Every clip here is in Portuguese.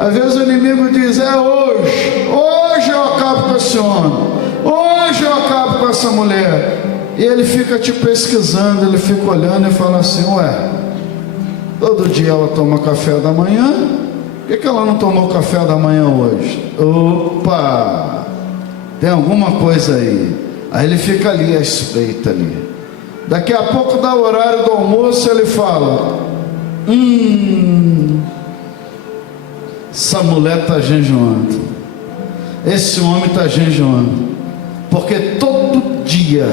Às vezes o inimigo diz: é hoje eu acabo com esse homem, hoje eu acabo com essa mulher. E ele fica te pesquisando, ele fica olhando e fala assim: ué, todo dia ela toma café da manhã, por que ela não tomou café da manhã hoje? Opa, tem alguma coisa aí. Aí ele fica ali à espreita ali. Daqui a pouco dá o horário do almoço, ele fala: essa mulher está jejuando, esse homem está jejuando, porque todo dia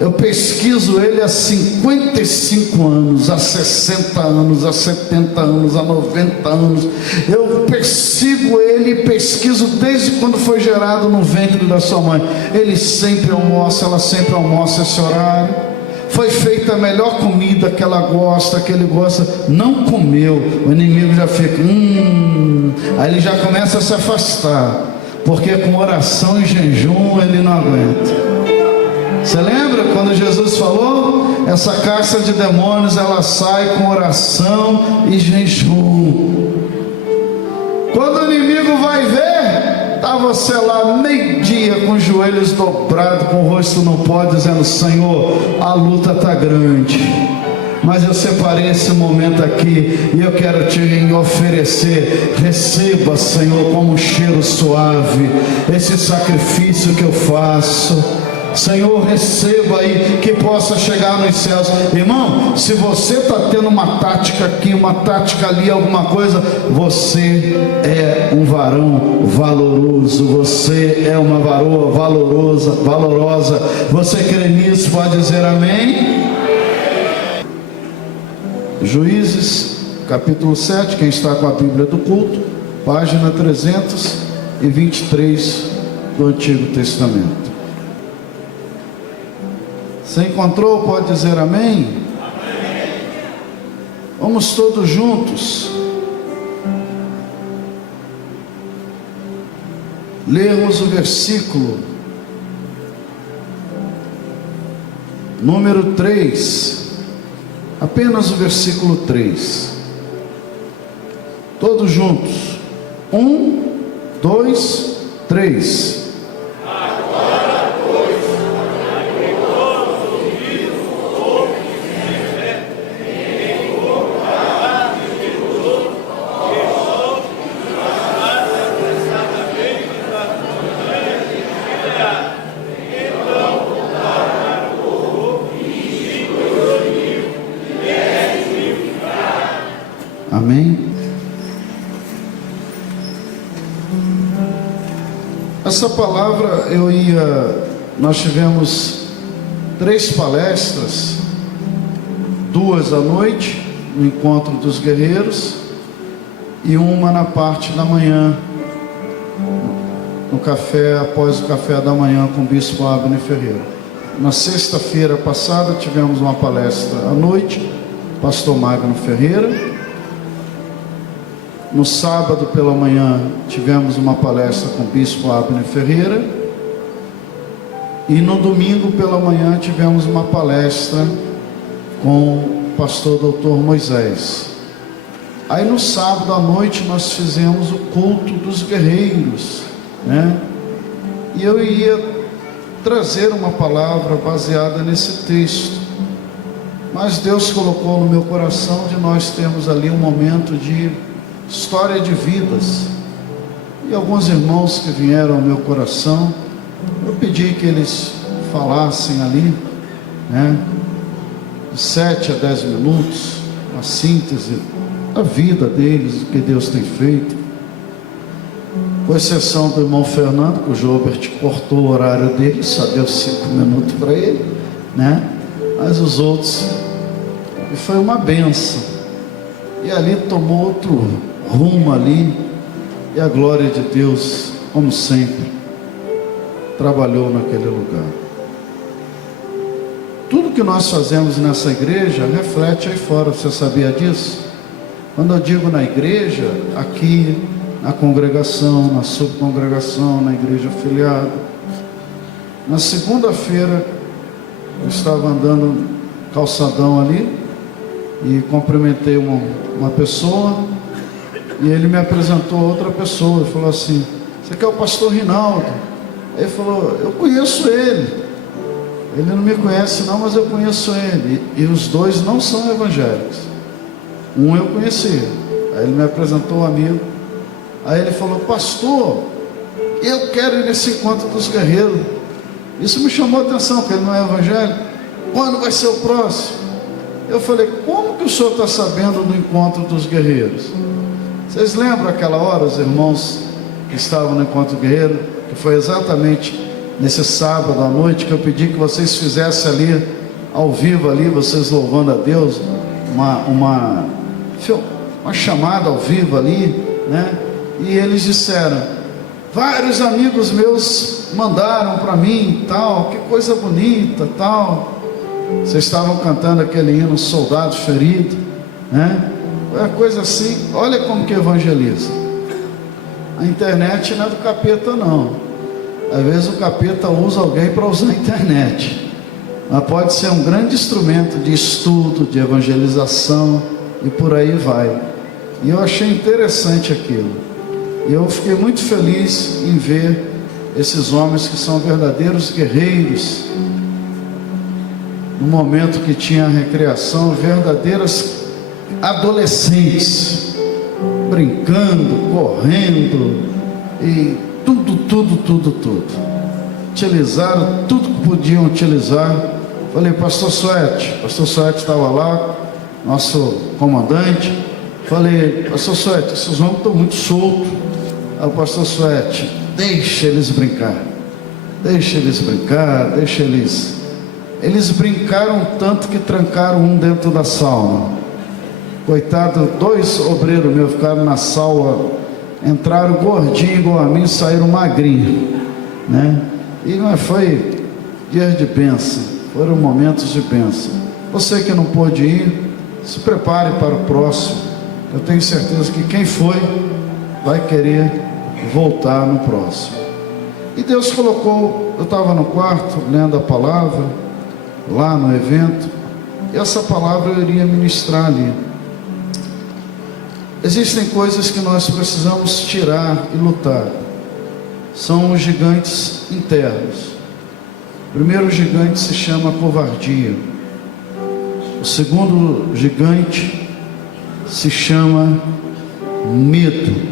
eu pesquiso ele há 55 anos, há 60 anos, há 70 anos, há 90 anos. Eu persigo ele e pesquiso desde quando foi gerado no ventre da sua mãe. Ele sempre almoça, ela sempre almoça esse horário. Foi feita a melhor comida que ela gosta, que ele gosta. Não comeu, o inimigo já fica, aí ele já começa a se afastar, porque com oração e jejum ele não aguenta. Você lembra quando Jesus falou? Essa caça de demônios, ela sai com oração e jejum. Quando o inimigo vai ver, está você lá meio-dia com os joelhos dobrados, com o rosto no pó, dizendo: Senhor, a luta está grande, mas eu separei esse momento aqui e eu quero te oferecer. Receba, Senhor, como um cheiro suave esse sacrifício que eu faço. Senhor, receba aí, que possa chegar nos céus. Irmão, se você está tendo uma tática aqui, uma tática ali, alguma coisa, você é um varão valoroso, você é uma varoa valorosa. Você crê nisso? Pode dizer amém? Juízes, capítulo 7, quem está com a Bíblia do culto, página 323 do Antigo Testamento. Você encontrou? Pode dizer amém? Amém. Vamos todos juntos lermos o versículo número 3, apenas o versículo 3, todos juntos. 1, 2, 3. Amém? Essa palavra nós tivemos 3 palestras, 2 à noite, no encontro dos guerreiros, e uma na parte da manhã, no café, após o café da manhã com o bispo Abner Ferreira. Na sexta-feira passada tivemos uma palestra à noite, pastor Magno Ferreira. No sábado pela manhã tivemos uma palestra com o bispo Abner Ferreira. E no domingo pela manhã tivemos uma palestra com o pastor doutor Moisés. Aí no sábado à noite nós fizemos o culto dos guerreiros, né? E eu ia trazer uma palavra baseada nesse texto, mas Deus colocou no meu coração de nós termos ali um momento de história de vidas. E alguns irmãos que vieram ao meu coração, eu pedi que eles falassem ali, né, de 7 a 10 minutos, uma síntese da vida deles, do que Deus tem feito, com exceção do irmão Fernando, que o Jobert cortou o horário dele, só deu 5 minutos para ele, né? Mas os outros, e foi uma benção. E ali tomou outro rumo ali, e a glória de Deus, como sempre, trabalhou naquele lugar. Tudo que nós fazemos nessa igreja reflete aí fora. Você sabia disso? Quando eu digo na igreja, aqui na congregação, na subcongregação, na igreja afiliada. Na segunda-feira eu estava andando no calçadão ali e cumprimentei uma pessoa. E ele me apresentou outra pessoa, ele falou assim: você quer o pastor Rinaldo? Ele falou: eu conheço ele. Ele não me conhece não, mas eu conheço ele. E os dois não são evangélicos. Um eu conhecia. Aí ele me apresentou um amigo. Aí ele falou: pastor, eu quero ir nesse encontro dos guerreiros. Isso me chamou a atenção, porque ele não é evangélico. Quando vai ser o próximo? Eu falei: como que o senhor está sabendo do encontro dos guerreiros? Vocês lembram aquela hora, os irmãos que estavam no encontro guerreiro, que foi exatamente nesse sábado à noite, que eu pedi que vocês fizessem ali, ao vivo ali, vocês louvando a Deus, uma chamada ao vivo ali, né? E eles disseram: vários amigos meus mandaram para mim, tal, que coisa bonita, tal. Vocês estavam cantando aquele hino Soldado Ferido, né? É coisa assim. Olha como que evangeliza. A internet não é do capeta não. Às vezes o capeta usa alguém para usar a internet, mas pode ser um grande instrumento de estudo, de evangelização, e por aí vai. E eu achei interessante aquilo. E eu fiquei muito feliz em ver esses homens que são verdadeiros guerreiros. No momento que tinha a recreação, verdadeiras adolescentes, brincando, correndo, e tudo. Utilizaram tudo que podiam utilizar. Falei: pastor Suete estava lá, nosso comandante. Falei: pastor Suete, esses homens estão muito soltos. Aí o pastor Suete: deixa eles brincar. Eles brincaram tanto que trancaram um dentro da sauna. Coitado, 2 obreiros meus ficaram na sauna, entraram gordinho igual a mim, saíram magrinho, né? Mas foi dias de bênção, foram momentos de bênção. Você que não pôde ir, se prepare para o próximo. Eu tenho certeza que quem foi vai querer voltar no próximo. E Deus colocou, eu estava no quarto lendo a palavra lá no evento, e essa palavra eu iria ministrar ali. Existem coisas que nós precisamos tirar e lutar. São os gigantes internos. O primeiro gigante se chama covardia. O segundo gigante se chama medo.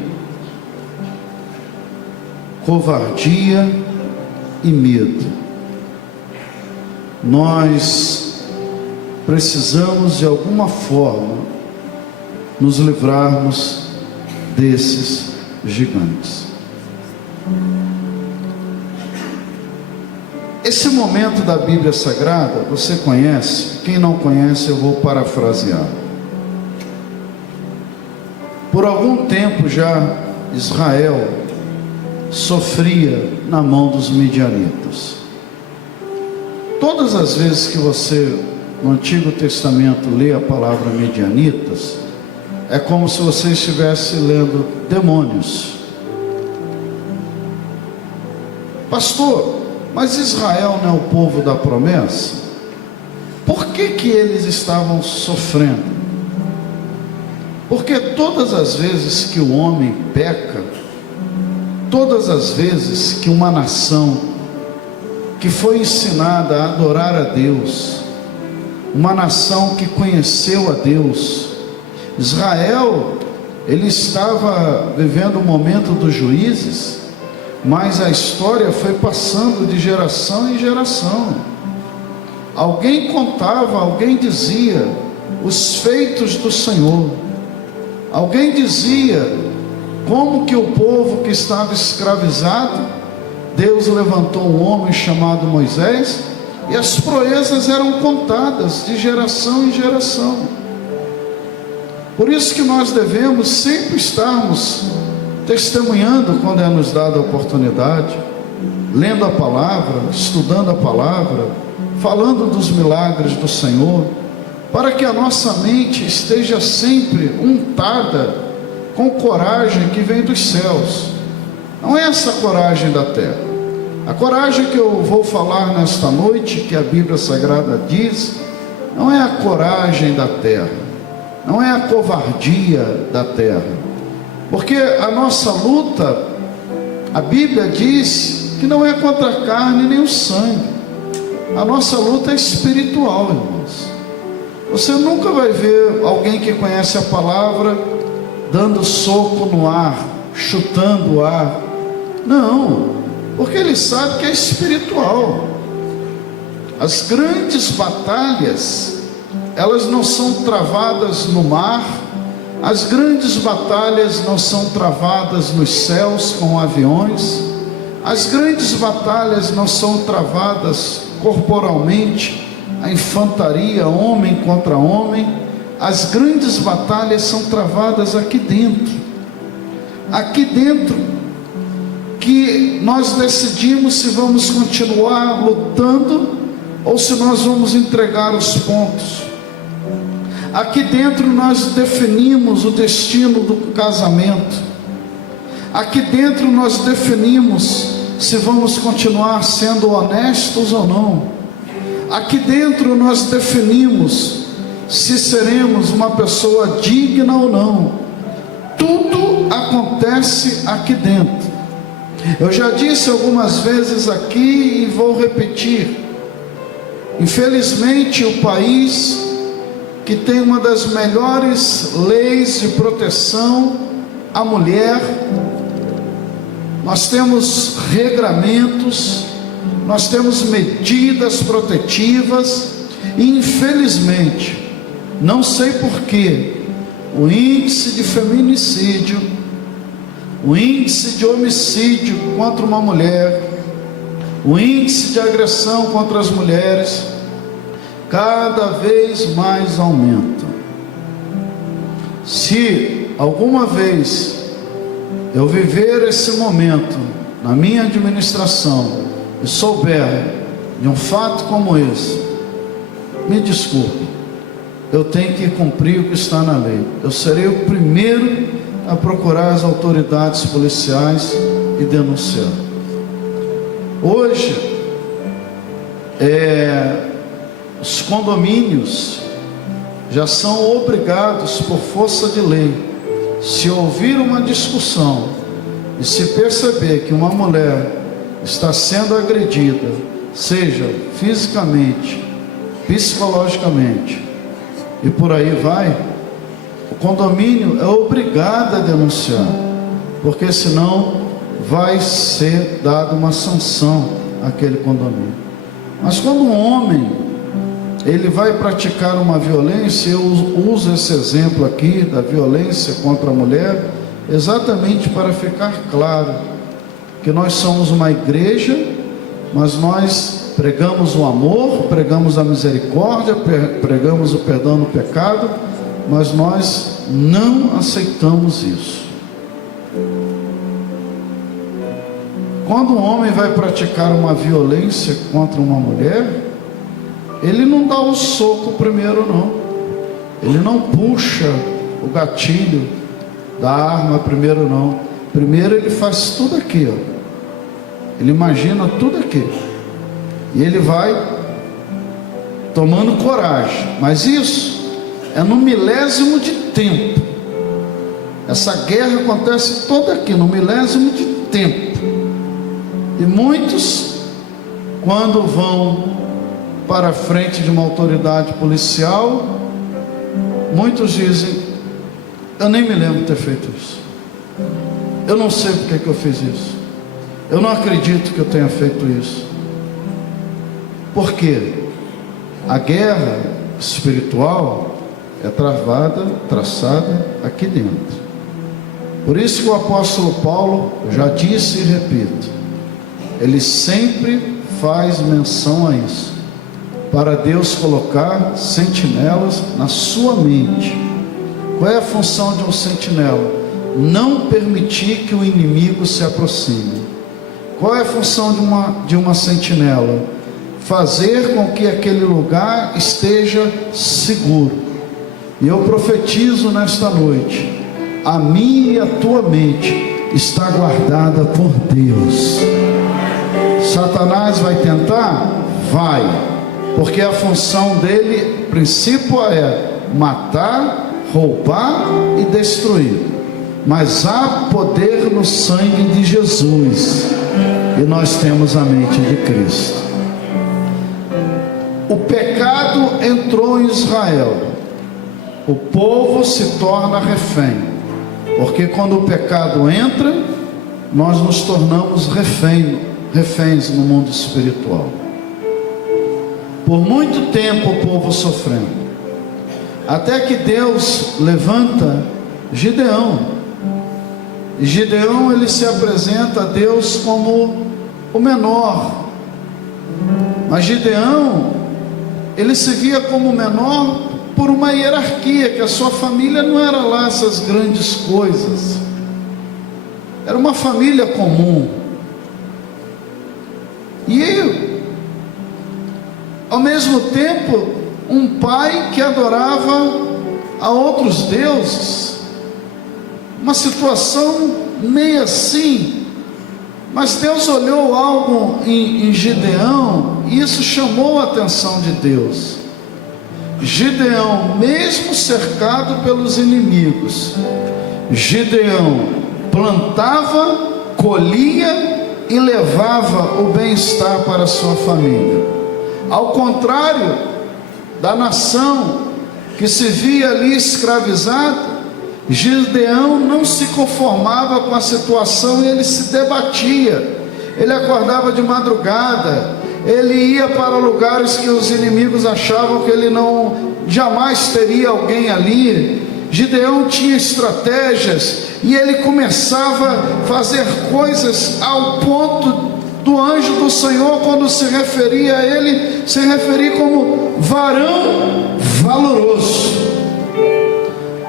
Covardia e medo. Nós precisamos de alguma forma nos livrarmos desses gigantes. Esse momento da Bíblia Sagrada, você conhece? Quem não conhece, eu vou parafrasear. Por algum tempo já, Israel sofria na mão dos midianitas. Todas as vezes que você, no Antigo Testamento, lê a palavra midianitas, é como se você estivesse lendo demônios. Pastor, mas Israel não é o povo da promessa? Por que eles estavam sofrendo? Porque todas as vezes que o homem peca, todas as vezes que uma nação que foi ensinada a adorar a Deus, uma nação que conheceu a Deus, Israel, ele estava vivendo o momento dos juízes, mas a história foi passando de geração em geração. Alguém contava, alguém dizia os feitos do Senhor. Alguém dizia como que o povo que estava escravizado, Deus levantou um homem chamado Moisés, e as proezas eram contadas de geração em geração. Por isso que nós devemos sempre estarmos testemunhando quando é nos dada a oportunidade, lendo a palavra, estudando a palavra, falando dos milagres do Senhor, para que a nossa mente esteja sempre untada com coragem que vem dos céus. Não é essa coragem da terra. A coragem que eu vou falar nesta noite, que a Bíblia Sagrada diz, não é a coragem da terra, não é a covardia da terra, Porque a nossa luta, a Bíblia diz que não é contra a carne nem o sangue. A nossa luta é espiritual, irmãos. Você nunca vai ver alguém que conhece a palavra dando soco no ar, chutando o ar. Não, porque ele sabe que é espiritual. As grandes batalhas, elas não são travadas no mar. As grandes batalhas não são travadas nos céus com aviões. As grandes batalhas não são travadas corporalmente, a infantaria, homem contra homem. As grandes batalhas são travadas aqui dentro. Aqui dentro que nós decidimos se vamos continuar lutando ou se nós vamos entregar os pontos. Aqui dentro nós definimos o destino do casamento. Aqui dentro nós definimos se vamos continuar sendo honestos ou não. Aqui dentro nós definimos se seremos uma pessoa digna ou não. Tudo acontece aqui dentro. Eu já disse algumas vezes aqui e vou repetir. Infelizmente, o país que tem uma das melhores leis de proteção à mulher, nós temos regramentos, nós temos medidas protetivas, e infelizmente, não sei porquê, o índice de feminicídio, o índice de homicídio contra uma mulher, o índice de agressão contra as mulheres, cada vez mais aumenta. Se alguma vez eu viver esse momento na minha administração e souber de um fato como esse, me desculpe, eu tenho que cumprir o que está na lei. Eu serei o primeiro a procurar as autoridades policiais e denunciar. Hoje, os condomínios já são obrigados por força de lei, se ouvir uma discussão e se perceber que uma mulher está sendo agredida, seja fisicamente, psicologicamente e por aí vai, o condomínio é obrigado a denunciar, porque senão vai ser dada uma sanção àquele condomínio. Mas quando um homem ele vai praticar uma violência, eu uso esse exemplo aqui da violência contra a mulher, exatamente para ficar claro que nós somos uma igreja, mas nós pregamos o amor, pregamos a misericórdia, pregamos o perdão do pecado, mas nós não aceitamos isso. Quando um homem vai praticar uma violência contra uma mulher, ele não dá o soco primeiro, não. Ele não puxa o gatilho da arma primeiro, não. Primeiro ele faz tudo aqui, ó. Ele imagina tudo aqui. E ele vai tomando coragem. Mas isso é no milésimo de tempo. Essa guerra acontece toda aqui, no milésimo de tempo. E muitos, quando vão para a frente de uma autoridade policial, muitos dizem: eu nem me lembro de ter feito isso, eu não sei porque que eu fiz isso, eu não acredito que eu tenha feito isso. Por quê? A guerra espiritual é travada, traçada aqui dentro. Por isso que o apóstolo Paulo já disse e repito, ele sempre faz menção a isso, para Deus colocar sentinelas na sua mente. Qual é a função de um sentinela? Não permitir que o inimigo se aproxime. Qual é a função de uma sentinela? Fazer com que aquele lugar esteja seguro. E eu profetizo nesta noite, a minha e a tua mente está guardada por Deus. Satanás vai tentar? Vai, porque a função dele, princípio, é matar, roubar e destruir. mas há poder no sangue de Jesus, e nós temos a mente de Cristo. O pecado entrou em Israel, o povo se torna refém, porque quando o pecado entra, nós nos tornamos reféns no mundo espiritual. Por muito tempo o povo sofrendo, até que Deus levanta Gideão. E Gideão, ele se apresenta a Deus como o menor, mas Gideão, ele se via como menor por uma hierarquia, que a sua família não era lá essas grandes coisas, era uma família comum. E ao mesmo tempo, um pai que adorava a outros deuses, uma situação meio assim. Mas Deus olhou algo em Gideão, e isso chamou a atenção de Deus. Gideão, mesmo cercado pelos inimigos, Gideão plantava, colhia e levava o bem-estar para a sua família. Ao contrário da nação que se via ali escravizada, Gideão não se conformava com a situação, e ele se debatia. Ele acordava de madrugada, ele ia para lugares que os inimigos achavam que ele não jamais teria alguém ali. Gideão tinha estratégias, e ele começava a fazer coisas ao ponto do anjo do Senhor, quando se referia a ele, se referia como varão valoroso.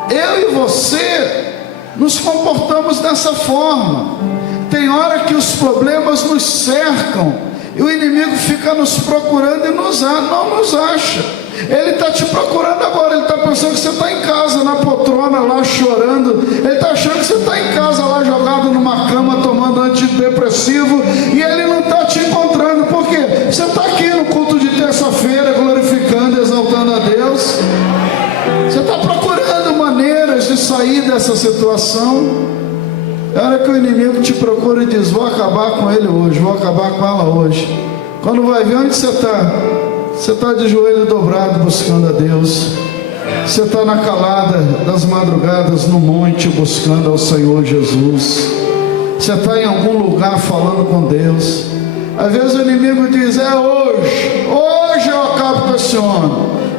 Eu e você nos comportamos dessa forma. Tem hora que os problemas nos cercam, e o inimigo fica nos procurando e não nos acha. Ele está te procurando agora, ele está pensando que você está em casa, na poltrona lá chorando. Ele está achando que você está em casa lá jogado numa cama tomando antidepressivo, e ele não está te encontrando. Por quê? Você está aqui no culto de terça-feira glorificando, exaltando a Deus. Você está procurando maneiras de sair dessa situação. É hora que o inimigo te procura e diz: vou acabar com ele hoje, vou acabar com ela hoje. Quando vai ver, onde você está? Você está de joelho dobrado buscando a Deus. Você está na calada das madrugadas no monte buscando ao Senhor Jesus. Você está em algum lugar falando com Deus. Às vezes o inimigo diz: é hoje eu acabo com esse homem,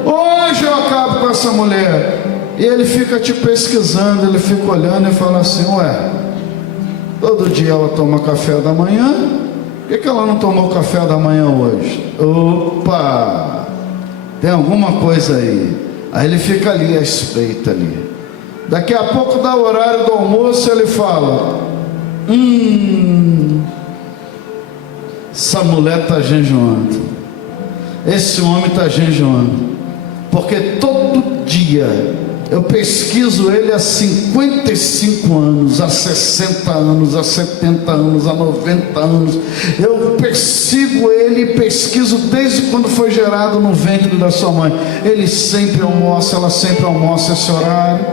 hoje eu acabo com essa mulher. E ele fica te pesquisando, ele fica olhando e fala assim: ué, todo dia ela toma café da manhã, por que ela não tomou café da manhã hoje? Opa, tem alguma coisa aí. Aí ele fica ali à espreita ali. Daqui a pouco dá o horário do almoço, ele fala: essa mulher está jejuando, esse homem está jejuando, porque todo dia eu pesquiso ele há 55 anos, há 60 anos, há 70 anos, há 90 anos. Eu persigo ele e pesquiso desde quando foi gerado no ventre da sua mãe. Ele sempre almoça, ela sempre almoça esse horário.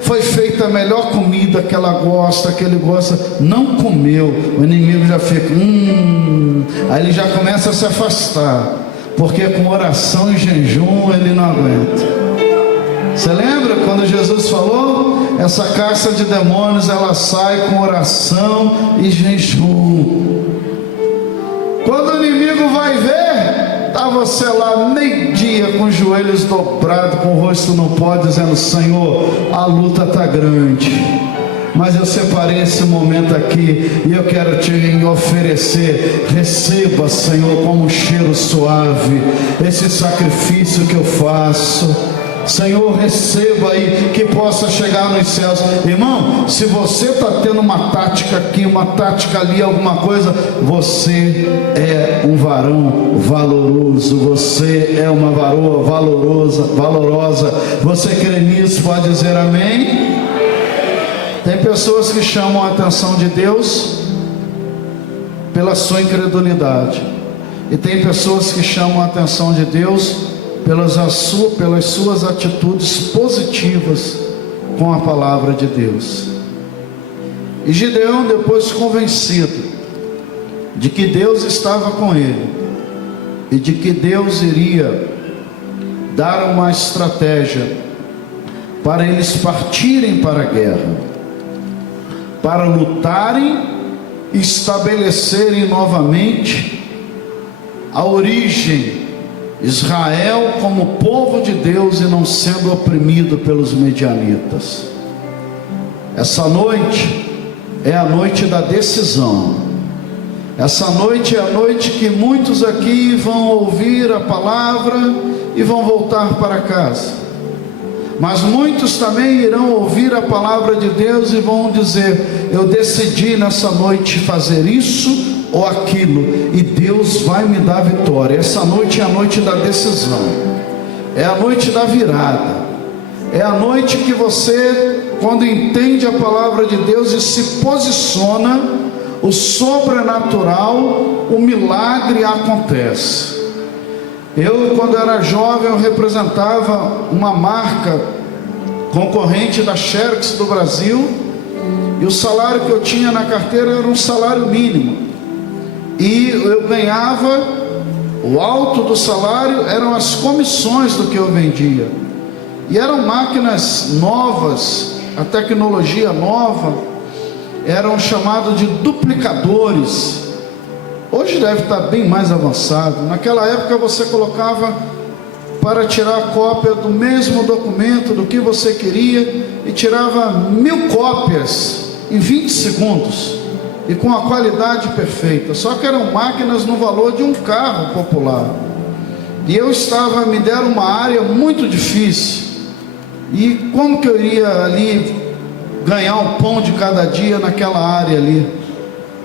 Foi feita a melhor comida que ela gosta, que ele gosta. Não comeu, o inimigo já fica, Aí ele já começa a se afastar, porque com oração e jejum ele não aguenta. Você lembra quando Jesus falou? Essa caça de demônios, ela sai com oração e jejum. Quando o inimigo vai ver, está você lá meio-dia com os joelhos dobrados, com o rosto no pó, dizendo: Senhor, a luta está grande, mas eu separei esse momento aqui e eu quero te oferecer. Receba, Senhor, como um cheiro suave esse sacrifício que eu faço. Senhor, receba aí, que possa chegar nos céus. Irmão, se você está tendo uma tática aqui, uma tática ali, alguma coisa, você é um varão valoroso, você é uma varoa valorosa. Você crê nisso? Pode dizer amém? Tem pessoas que chamam a atenção de Deus pela sua incredulidade, e tem pessoas que chamam a atenção de Deus pelas suas atitudes positivas com a palavra de Deus. E Gideão, depois convencido de que Deus estava com ele e de que Deus iria dar uma estratégia para eles partirem para a guerra, para lutarem e estabelecerem novamente a origem, Israel como povo de Deus e não sendo oprimido pelos medianitas. Essa noite é a noite da decisão. Essa noite é a noite que muitos aqui vão ouvir a palavra e vão voltar para casa. Mas muitos também irão ouvir a palavra de Deus e vão dizer: eu decidi nessa noite fazer isso ou aquilo, e Deus vai me dar vitória. Essa noite é a noite da decisão, é a noite da virada, é a noite que você, quando entende a palavra de Deus e se posiciona, o sobrenatural, o milagre acontece. Eu, quando era jovem, eu representava uma marca concorrente da Xerox do Brasil, e o salário que eu tinha na carteira era um salário mínimo, e eu ganhava, o alto do salário eram as comissões do que eu vendia, e eram máquinas novas, a tecnologia nova, eram chamados de duplicadores. Hoje deve estar bem mais avançado. Naquela época você colocava para tirar a cópia do mesmo documento, do que você queria, e tirava 1000 cópias em 20 segundos, e com a qualidade perfeita. Só que eram máquinas no valor de um carro popular, e eu me deram uma área muito difícil, e como que eu iria ali ganhar o pão de cada dia naquela área ali?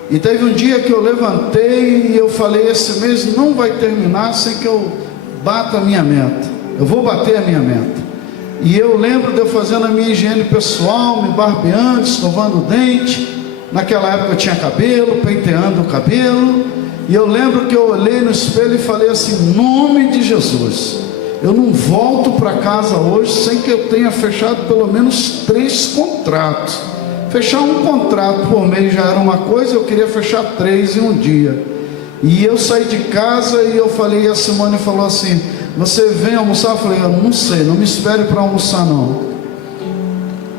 E teve um dia que eu levantei e eu falei: esse mês não vai terminar sem que eu bata a minha meta. Eu vou bater a minha meta. E eu lembro de eu fazendo a minha higiene pessoal, me barbeando, escovando o dente. Naquela época eu tinha cabelo, penteando o cabelo. E eu lembro que eu olhei no espelho e falei assim: em nome de Jesus, eu não volto para casa hoje sem que eu tenha fechado pelo menos 3 contratos. Fechar um contrato por mês já era uma coisa, eu queria fechar 3 em um dia. E eu saí de casa e eu falei, e a Simone falou assim: você vem almoçar? Eu falei: eu não sei, não me espere para almoçar não.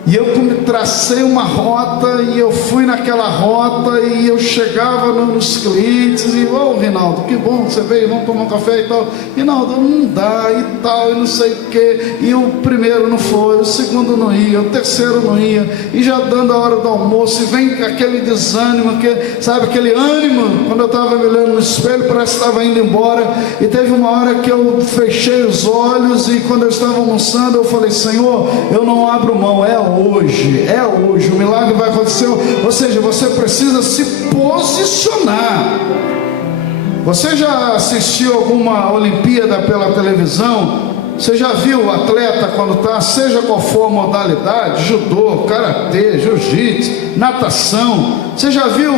E eu tracei uma rota, e eu fui naquela rota, e eu chegava nos clientes, e Rinaldo, que bom você veio, vamos tomar um café e tal. Rinaldo, não dá e tal, e não sei o que. E o primeiro não foi, o segundo não ia, o terceiro não ia, e já dando a hora do almoço, e vem aquele desânimo, sabe, aquele ânimo. Quando eu estava me olhando no espelho, parece que estava indo embora. E teve uma hora que eu fechei os olhos, e quando eu estava almoçando, eu falei: Senhor, eu não abro mão, é hoje, o milagre vai acontecer. Ou seja, você precisa se posicionar. Você já assistiu alguma Olimpíada pela televisão? Você já viu o atleta quando está, seja qual for a modalidade, judô, karatê, jiu-jitsu, natação? Você já viu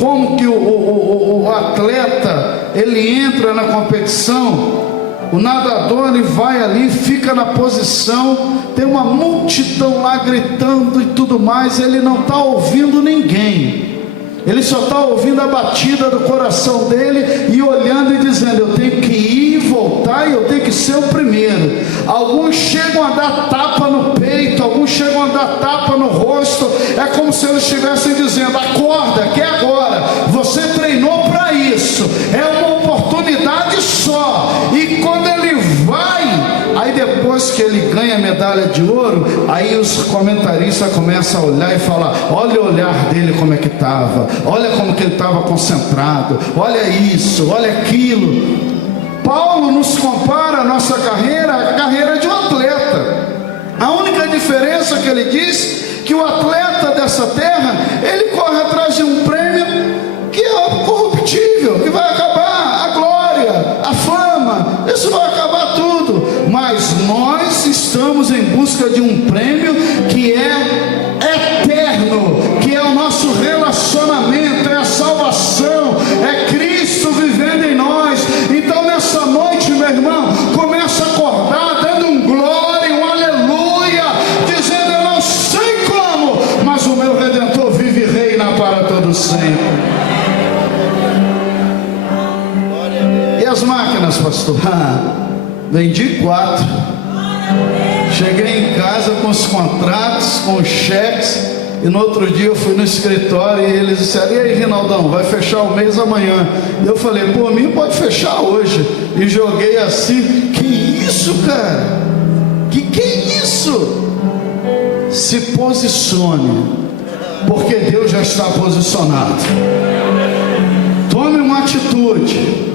como que o atleta, ele entra na competição? O nadador, ele vai ali, fica na posição, tem uma multidão lá gritando e tudo mais, ele não está ouvindo ninguém, ele só está ouvindo a batida do coração dele, e olhando e dizendo: eu tenho que ir e voltar, e eu tenho que ser o primeiro. Alguns chegam a dar tapa no peito, alguns chegam a dar tapa no rosto, é como se eles estivessem dizendo: acorda, que é agora, você treinou para isso, é uma oportunidade só. E quando ele vai, aí depois que ele ganha a medalha de ouro, aí os comentaristas começam a olhar e falar: olha o olhar dele como é que estava, olha como que ele estava concentrado, olha isso, olha aquilo. Paulo nos compara a nossa carreira à carreira de um atleta. A única diferença que ele diz que o atleta dessa terra, ele corre atrás de um prêmio que é corruptível, que vai acabar, a glória, a fama, isso vai acabar tudo. Mas nós estamos em busca de um prêmio que é eterno, que é o nosso relacionamento, é a salvação, é Cristo vivendo em nós. Então nessa noite, meu irmão, começa a acordar dando um glória, um aleluia, dizendo: eu não sei como, mas o meu Redentor vive e todo sempre. E as máquinas, pastor? Vendi 4. Cheguei em casa com os contratos, com os cheques, e no outro dia eu fui no escritório e eles disseram: e aí, Rinaldão, vai fechar o mês amanhã? E eu falei: por mim pode fechar hoje. E joguei assim. Que isso, cara? Que é isso? Se posicione, porque Deus já está posicionado. Tome uma atitude.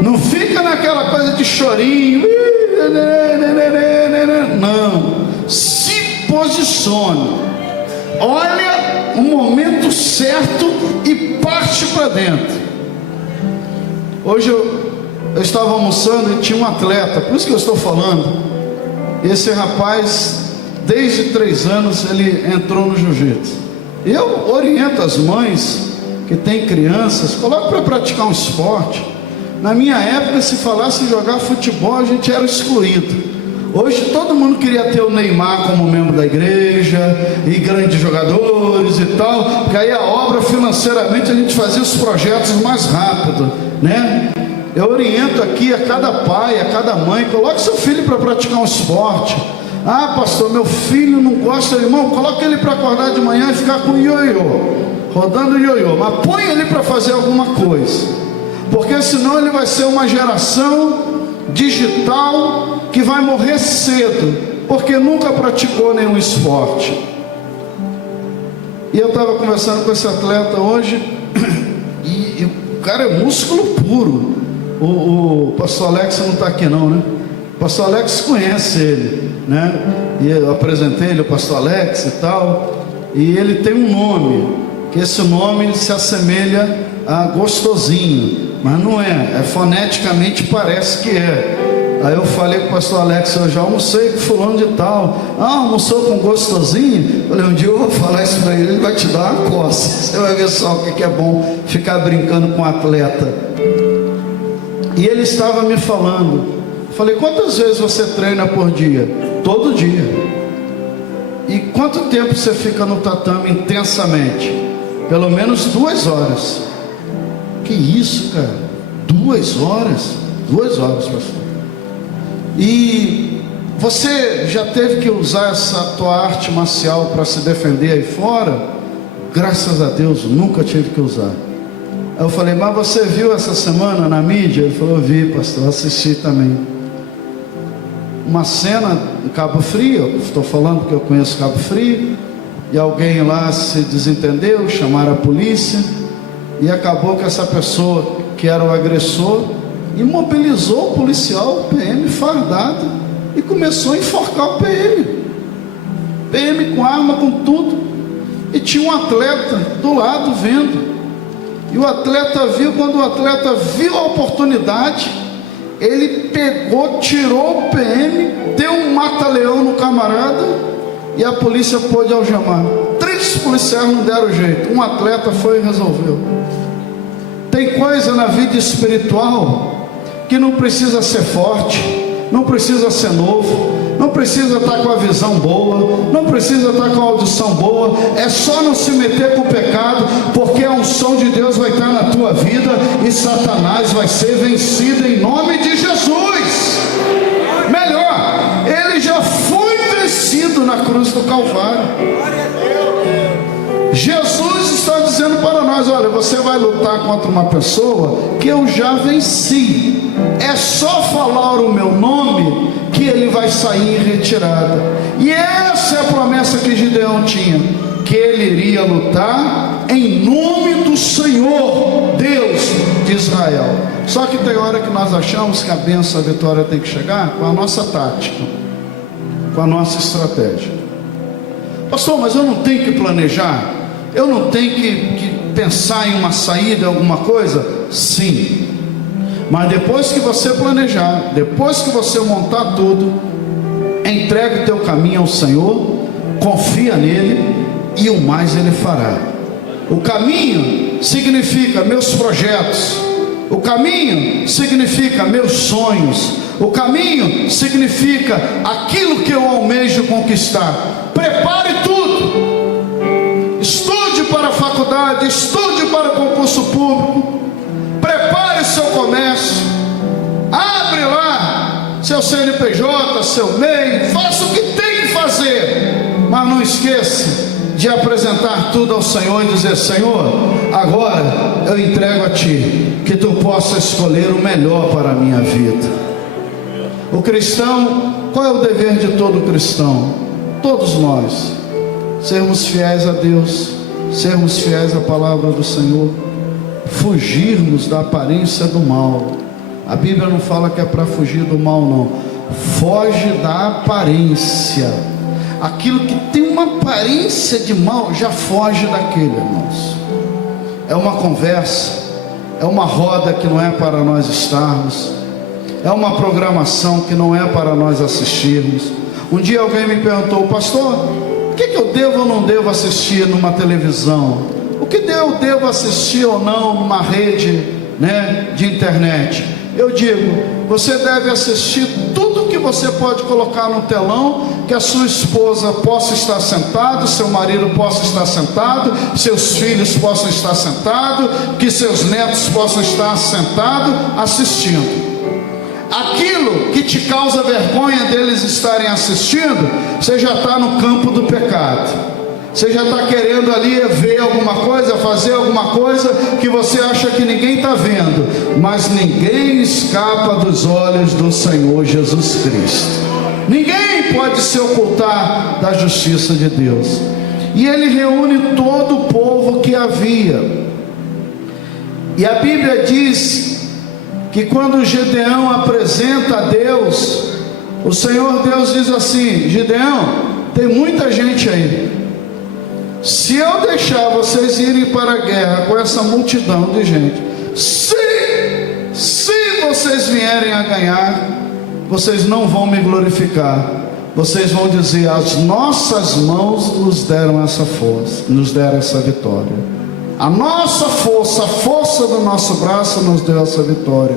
Não fica naquela coisa de chorinho. Não. Se posicione. Olha o momento certo e parte para dentro. Hoje eu estava almoçando e tinha um atleta, por isso que eu estou falando. Esse rapaz, desde 3 anos, ele entrou no jiu-jitsu. Eu oriento as mães que têm crianças, coloque para praticar um esporte. Na minha época, se falasse em jogar futebol, a gente era excluído. Hoje todo mundo queria ter o Neymar como membro da igreja, e grandes jogadores e tal, porque aí a obra financeiramente a gente fazia os projetos mais rápido, né? Eu oriento aqui a cada pai, a cada mãe: coloque seu filho para praticar um esporte. Ah, pastor, meu filho não gosta, irmão, coloque ele para acordar de manhã e ficar com ioiô, rodando ioiô, mas põe ele para fazer alguma coisa, porque senão ele vai ser uma geração digital que vai morrer cedo, porque nunca praticou nenhum esporte. E eu estava conversando com esse atleta hoje, e o cara é músculo puro. O pastor Alex não está aqui não, né? O pastor Alex conhece ele, né? E eu apresentei ele, o pastor Alex e tal, e ele tem um nome, que esse nome se assemelha a gostosinho, mas não é, foneticamente parece que é. Aí eu falei com o pastor Alex: eu já almocei com fulano de tal. Ah, almoçou com gostosinho? Eu falei: um dia eu vou falar isso para ele, ele vai te dar uma coça. Você vai ver só o que é bom ficar brincando com um atleta. E ele estava me falando. Eu falei: quantas vezes você treina por dia? Todo dia. E quanto tempo você fica no tatame intensamente? Pelo menos 2 horas. Que isso, cara? 2 horas? 2 horas, pastor. E você já teve que usar essa tua arte marcial para se defender aí fora? Graças a Deus, nunca tive que usar. Aí eu falei: mas você viu essa semana na mídia? Ele falou: eu vi, pastor, assisti também. Uma cena em Cabo Frio, eu estou falando porque eu conheço Cabo Frio, e alguém lá se desentendeu, chamaram a polícia, e acabou que essa pessoa que era o agressor imobilizou o policial, o PM fardado, e começou a enforcar o PM com arma, com tudo, e tinha um atleta do lado vendo, e o atleta viu. Quando o atleta viu a oportunidade, ele pegou, tirou o PM, deu um mata-leão no camarada, e a polícia pôde algemar. 3 policiais não deram jeito, um atleta foi e resolveu. Tem coisa na vida espiritual que não precisa ser forte, não precisa ser novo, não precisa estar com a visão boa, não precisa estar com a audição boa, é só não se meter com o pecado, porque a unção de Deus vai estar na tua vida e Satanás vai ser vencido em nome de Jesus. Melhor, ele já foi vencido na cruz do Calvário. Jesus está dizendo para nós: olha, você vai lutar contra uma pessoa que eu já venci. É só falar o meu nome que ele vai sair em retirada. E essa é a promessa que Gideão tinha, que ele iria lutar em nome do Senhor Deus de Israel. Só que tem hora que nós achamos que a bênção, a vitória tem que chegar com a nossa tática, com a nossa estratégia. Pastor, mas eu não tenho que planejar? Eu não tenho que pensar em uma saída, alguma coisa? Sim. Mas depois que você planejar, depois que você montar tudo, entregue o teu caminho ao Senhor, confia nele, e o mais ele fará. O caminho significa meus projetos, o caminho significa meus sonhos, o caminho significa aquilo que eu almejo conquistar. Prepare tudo, estude para a faculdade, faculdade, estude para concurso público, prepare seu comércio, abre lá seu CNPJ, seu MEI, faça o que tem que fazer, mas não esqueça de apresentar tudo ao Senhor e dizer: Senhor, agora eu entrego a Ti, que Tu possa escolher o melhor para a minha vida. O cristão, qual é o dever de todo cristão? Todos nós, sermos fiéis a Deus, sermos fiéis à palavra do Senhor, fugirmos da aparência do mal. A Bíblia não fala que é para fugir do mal, não. Foge da aparência. Aquilo que tem uma aparência de mal, já foge daquele, irmãos. É uma conversa, é uma roda que não é para nós estarmos, é uma programação que não é para nós assistirmos. Um dia alguém me perguntou: pastor, o que eu devo ou não devo assistir numa televisão? O que eu devo assistir ou não numa rede, de internet? Eu digo: você deve assistir tudo que você pode colocar no telão, que a sua esposa possa estar sentada, seu marido possa estar sentado, seus filhos possam estar sentados, que seus netos possam estar sentados assistindo. Aquilo que te causa vergonha deles estarem assistindo, você já está no campo do pecado. Você já está querendo ali ver alguma coisa, fazer alguma coisa que você acha que ninguém está vendo. Mas ninguém escapa dos olhos do Senhor Jesus Cristo. Ninguém pode se ocultar da justiça de Deus. E Ele reúne todo o povo que havia. E a Bíblia diz que quando Gideão apresenta a Deus, o Senhor Deus diz assim: Gideão, tem muita gente aí. Se eu deixar vocês irem para a guerra com essa multidão de gente, se vocês vierem a ganhar, vocês não vão me glorificar. Vocês vão dizer: as nossas mãos nos deram essa força, nos deram essa vitória. A nossa força, a força do nosso braço nos deu essa vitória.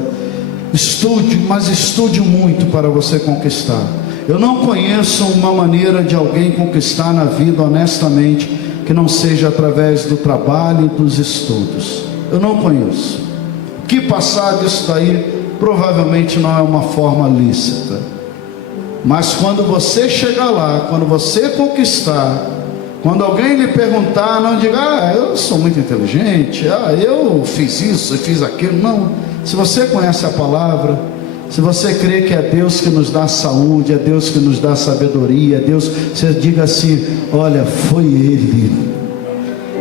Estude, mas estude muito para você conquistar. Eu não conheço uma maneira de alguém conquistar na vida honestamente que não seja através do trabalho e dos estudos. Eu não conheço. O que passar disso daí provavelmente não é uma forma lícita. Mas quando você chegar lá, quando você conquistar, quando alguém lhe perguntar, não diga: eu sou muito inteligente, eu fiz isso, eu fiz aquilo. Não. Se você conhece a palavra, se você crê que é Deus que nos dá saúde, é Deus que nos dá sabedoria, é Deus, você diga assim: olha, foi Ele.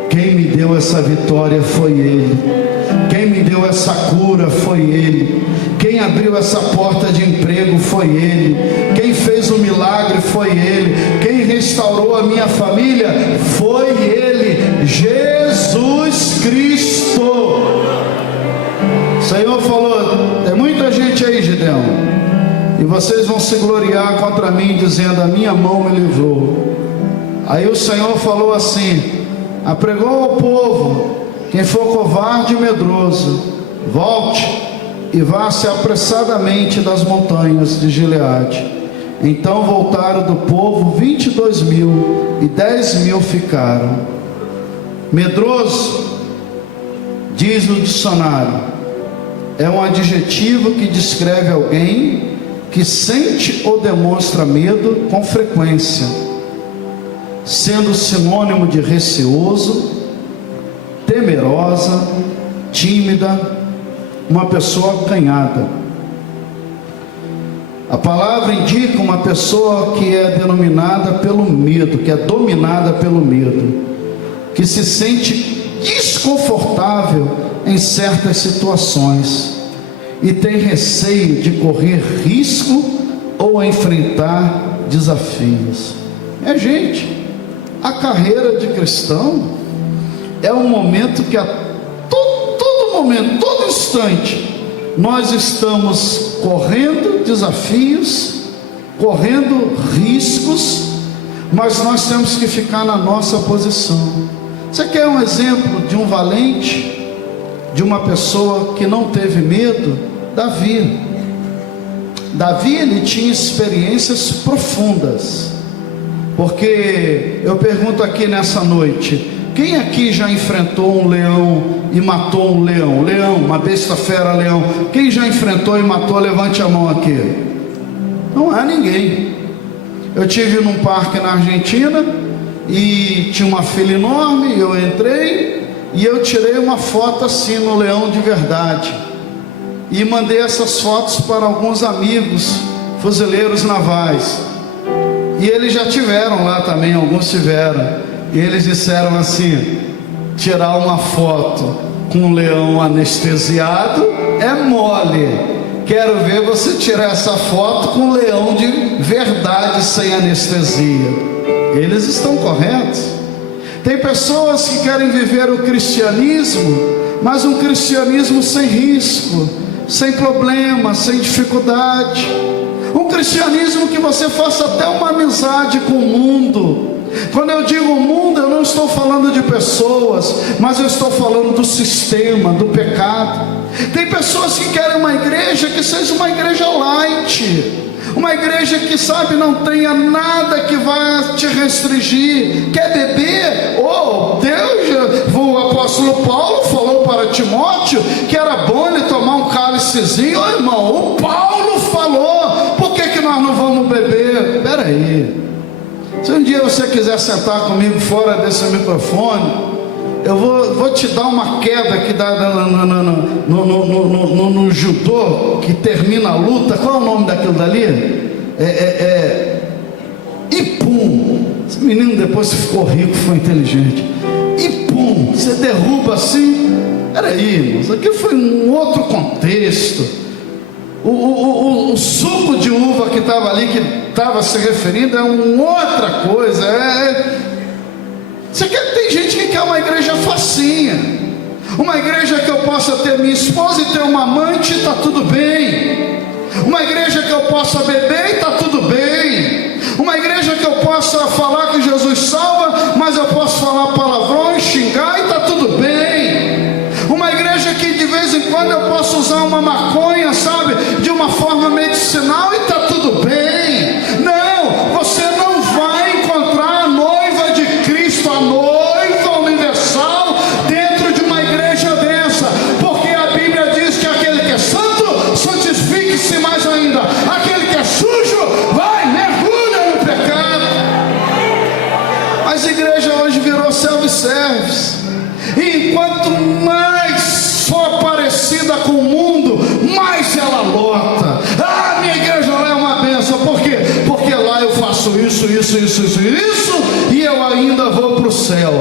Quem me deu essa vitória foi Ele. Quem me deu essa cura foi Ele. Quem abriu essa porta de emprego foi Ele. Quem fez o milagre foi Ele. Quem restaurou a minha família foi Ele, Jesus Cristo. O Senhor falou: tem muita gente aí, Gideão, e vocês vão se gloriar contra mim, dizendo: a minha mão me livrou. Aí o Senhor falou assim: apregou ao povo: quem for covarde e medroso, volte e vá-se apressadamente das montanhas de Gileade. Então voltaram do povo 22.000, e 10.000 ficaram. Medroso, diz no dicionário, é um adjetivo que descreve alguém que sente ou demonstra medo com frequência, sendo sinônimo de receoso, temerosa, tímida, uma pessoa acanhada. A palavra indica uma pessoa que é denominada pelo medo, que é dominada pelo medo, que se sente desconfortável em certas situações e tem receio de correr risco ou enfrentar desafios. Gente, a carreira de cristão é um momento que a todo momento, todo instante, nós estamos correndo desafios, correndo riscos, mas nós temos que ficar na nossa posição. Você quer um exemplo de um valente, de uma pessoa que não teve medo? Davi. Ele tinha experiências profundas. Porque eu pergunto aqui nessa noite: Quem aqui já enfrentou um leão e matou um leão? Leão, uma besta fera, leão. Quem já enfrentou e matou? Levante a mão aqui. Não há ninguém. Eu tive num parque na Argentina e tinha uma fila enorme. Eu entrei e eu tirei uma foto assim no leão de verdade e mandei essas fotos para alguns amigos fuzileiros navais, e eles já tiveram lá também, alguns tiveram, e eles disseram assim: tirar uma foto com um leão anestesiado é mole, quero ver você tirar essa foto com um leão de verdade, sem anestesia. Eles estão corretos. Tem pessoas que querem viver o cristianismo, mas um cristianismo sem risco, sem problema, sem dificuldade. Um cristianismo que você faça até uma amizade com o mundo. Quando eu digo mundo, eu não estou falando de pessoas, mas eu estou falando do sistema, do pecado. Tem pessoas que querem uma igreja que seja uma igreja light, uma igreja que, sabe, não tenha nada que vai te restringir. Quer beber? Oh, Deus, o apóstolo Paulo falou para Timóteo que era bom ele tomar um cálicezinho. Oh, irmão, o Paulo falou, por que nós não vamos beber? Espera aí, se um dia você quiser sentar comigo fora desse microfone, eu vou te dar uma queda que dá no judô, que termina a luta. Qual é o nome daquilo dali? Ipum. Esse menino depois ficou rico, foi inteligente. Ipum. Você derruba assim. Peraí, isso aqui foi um outro contexto. O suco de uva que estava ali, que estava se referindo, é uma outra coisa. Tem gente que quer uma igreja facinha, uma igreja que eu possa ter minha esposa e ter uma amante, está tudo bem. Uma igreja que eu possa beber e está tudo bem. Uma igreja que eu possa falar que Jesus salva, mas eu posso falar palavrões, xingar e está tudo bem. Uma igreja que de vez em quando eu posso usar uma maconha, sabe, de uma forma medicinal e está tudo bem. Não, você não vai encontrar a noiva de Cristo, a noiva universal, dentro de uma igreja dessa, porque a Bíblia diz que aquele que é santo, santifique-se mais ainda. Aquele que é sujo, vai, mergulha no pecado. Mas a igreja hoje virou self-service. E enquanto mais for parecida com o mundo, mais ela lota. Ah, minha igreja lá é uma bênção. Por quê? Porque lá eu faço isso, e eu ainda vou para o céu.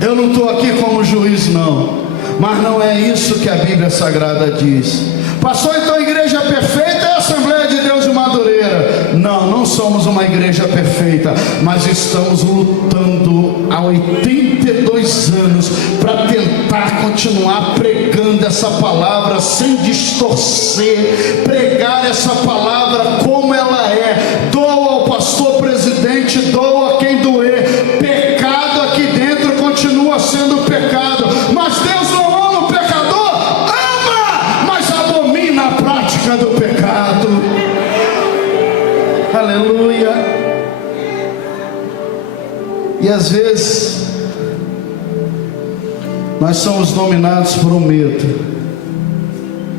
Eu não estou aqui como juiz, não. Mas não é isso que a Bíblia Sagrada diz. Pastor, então a igreja perfeita é a Assembleia de Deus de Madureira. Não somos uma igreja perfeita, mas estamos lutando há 82 anos para tentar continuar pregando essa palavra sem distorcer, pregar essa palavra como ela é. Doa ao pastor presidente, doa a quem doer. Pecado aqui dentro continua sendo pecado, mas Deus não ama o pecador, ama, mas abomina a prática do pecado. Aleluia. E às vezes nós somos dominados por um medo,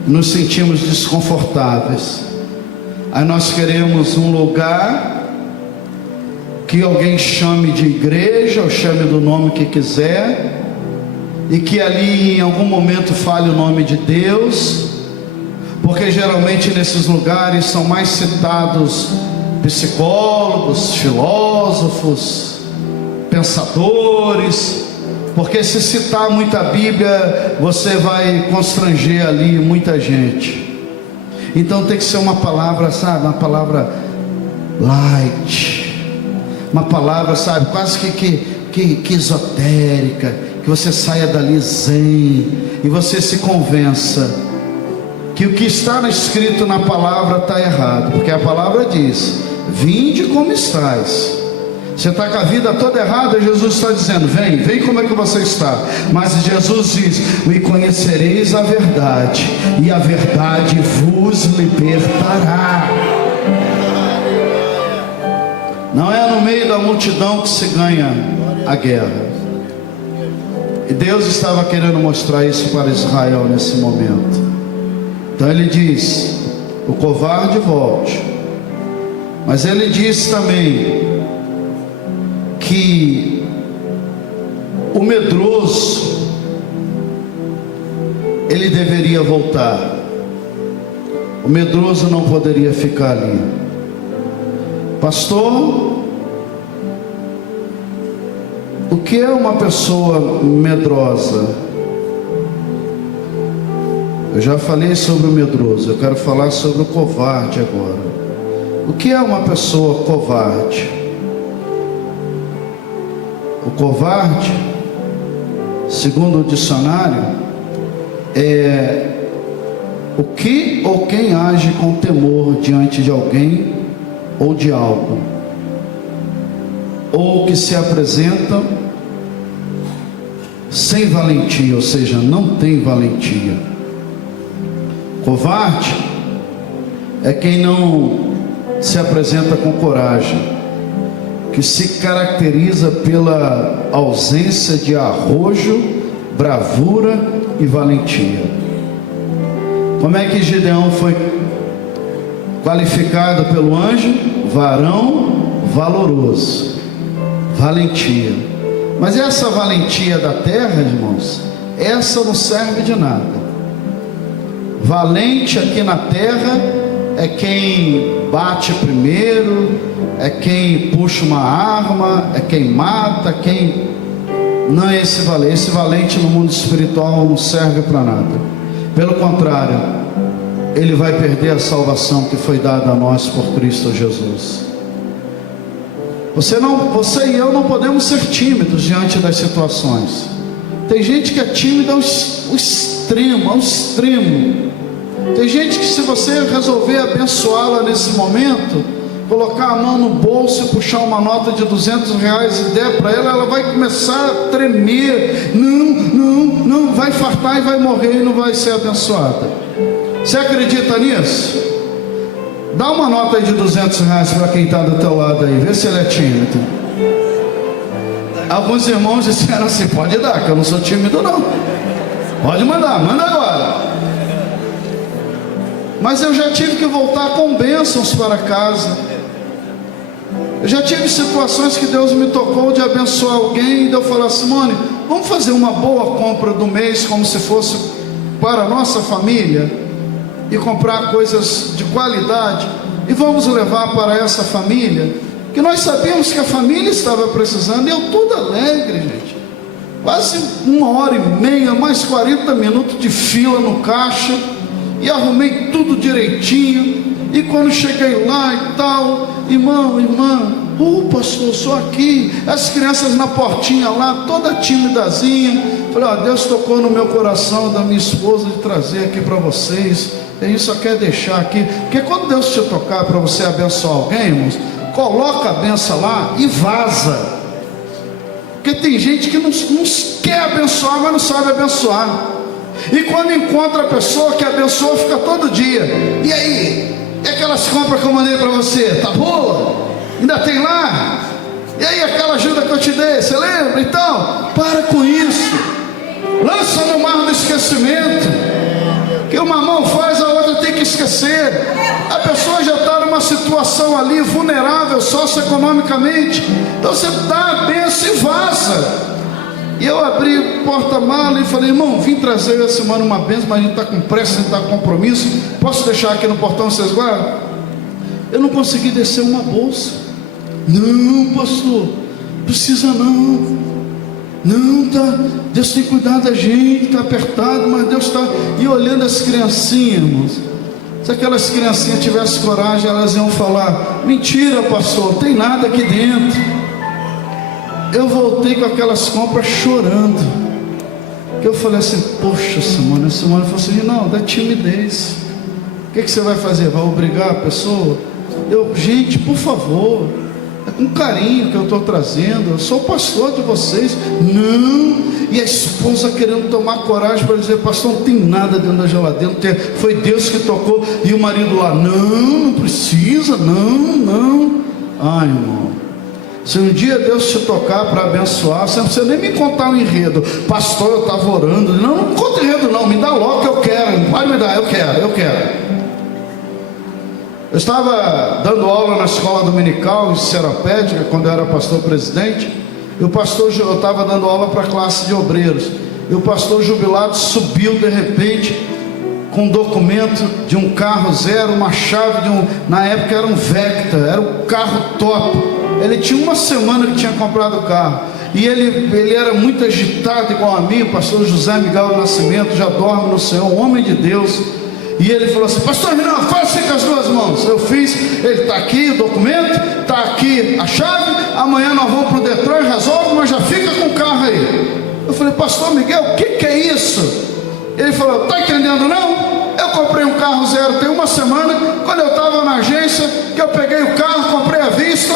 nos sentimos desconfortáveis. Aí nós queremos um lugar que alguém chame de igreja, ou chame do nome que quiser, e que ali em algum momento fale o nome de Deus, porque geralmente nesses lugares são mais citados psicólogos, filósofos, pensadores, porque se citar muita Bíblia, você vai constranger ali muita gente. Então tem que ser uma palavra, sabe, uma palavra light, uma palavra, sabe, quase que esotérica, que você saia dali zen, e você se convença que o que está escrito na palavra está errado, porque a palavra diz: vinde como estás. Você está com a vida toda errada, Jesus está dizendo: vem como é que você está. Mas Jesus diz: e conhecereis a verdade, e a verdade vos libertará. Não é no meio da multidão que se ganha a guerra. E Deus estava querendo mostrar isso para Israel nesse momento. Então ele diz: o covarde volte. Mas ele diz também que o medroso, ele deveria voltar. O medroso não poderia ficar ali. Pastor, o que é uma pessoa medrosa? Eu já falei sobre o medroso, eu quero falar sobre o covarde agora. O que é uma pessoa covarde? O covarde, segundo o dicionário, é o que ou quem age com temor diante de alguém ou de algo, ou que se apresenta sem valentia, ou seja, não tem valentia. Covarde é quem não se apresenta com coragem, que se caracteriza pela ausência de arrojo, bravura e valentia. Como é que Gideão foi qualificado pelo anjo? Varão valoroso, valentia. Mas essa valentia da terra, irmãos, essa não serve de nada. Valente aqui na terra é quem bate primeiro, é quem puxa uma arma, é quem mata, quem... Não é esse valente. Esse valente no mundo espiritual não serve para nada. Pelo contrário, ele vai perder a salvação que foi dada a nós por Cristo Jesus. Você e eu não podemos ser tímidos diante das situações. Tem gente que é tímida ao extremo. Tem gente que, se você resolver abençoá-la nesse momento, colocar a mão no bolso e puxar uma nota de R$200 e der para ela, ela vai começar a tremer. Não, vai fartar e vai morrer e não vai ser abençoada. Você acredita nisso? Dá uma nota aí de R$200 para quem está do teu lado aí, vê se ele é tímido. Alguns irmãos disseram assim: pode dar, que eu não sou tímido não. Pode mandar, manda agora. Mas eu já tive que voltar com bênçãos para casa. Eu já tive situações que Deus me tocou de abençoar alguém, e eu falar: Simone, vamos fazer uma boa compra do mês, como se fosse para a nossa família, e comprar coisas de qualidade, e vamos levar para essa família, que nós sabíamos que a família estava precisando. E eu todo alegre, gente, quase 1h30, mais 40 minutos de fila no caixa, e arrumei tudo direitinho. E quando cheguei lá e tal, irmão, irmã, pastor, sou aqui. As crianças na portinha lá, toda timidazinha. Falei: Deus tocou no meu coração da minha esposa de trazer aqui para vocês. A gente só quer deixar aqui, porque quando Deus te tocar para você abençoar alguém, irmãos, coloca a benção lá e vaza. Porque tem gente que não quer abençoar, mas não sabe abençoar. E quando encontra a pessoa que abençoa, fica todo dia: e aí? E aquelas compras que eu mandei para você, tá boa? Ainda tem lá? E aí aquela ajuda que eu te dei, você lembra? Então, para com isso. Lança no mar do esquecimento. Que uma mão faz, a outra tem que esquecer. A pessoa já está numa situação ali vulnerável socioeconomicamente. Então você dá a bênção e vaza. E eu abri o porta-mala e falei: irmão, vim trazer essa semana uma bênção, mas a gente está com pressa, a gente está com compromisso. Posso deixar aqui no portão, vocês guardam? Eu não consegui descer uma bolsa. Não, pastor, precisa não. Não, tá, Deus tem cuidado da gente, está apertado, mas Deus está... E olhando as criancinhas, irmãos, se aquelas criancinhas tivessem coragem, elas iam falar: mentira, pastor, não tem nada aqui dentro. Eu voltei com aquelas compras chorando. Que eu falei assim: poxa, Simone. A Simone falou assim: não, dá timidez. O que você vai fazer? Vai obrigar a pessoa? Gente, por favor, é com carinho que eu estou trazendo. Eu sou o pastor de vocês. Não. E a esposa querendo tomar coragem para dizer: pastor, não tem nada dentro da geladeira, não tem, foi Deus que tocou. E o marido lá: não precisa, não. Ai, irmão, Se um dia Deus te tocar para abençoar, você não precisa nem me contar o enredo. Pastor, eu estava orando. Não, não conta enredo não, me dá logo que eu quero. Pode me dar, eu quero. Eu estava dando aula na escola dominical em Serapédica, quando eu era pastor presidente. E eu estava dando aula para a classe de obreiros. E o pastor jubilado subiu de repente com um documento de um carro zero, uma chave de na época era um Vecta, era um carro top. Ele tinha uma semana que tinha comprado o carro. E ele era muito agitado igual a mim, o pastor José Miguel do Nascimento, já dorme no Senhor, um homem de Deus. E ele falou assim: pastor Rinaldo, faça assim com as duas mãos. Eu fiz, ele está aqui o documento, está aqui a chave, amanhã nós vamos para o Detran, resolve, mas já fica com o carro aí. Eu falei: pastor Miguel, o que é isso? Ele falou: está entendendo não? Eu comprei um carro zero tem uma semana. Quando eu estava na agência, que eu peguei o carro, comprei à vista,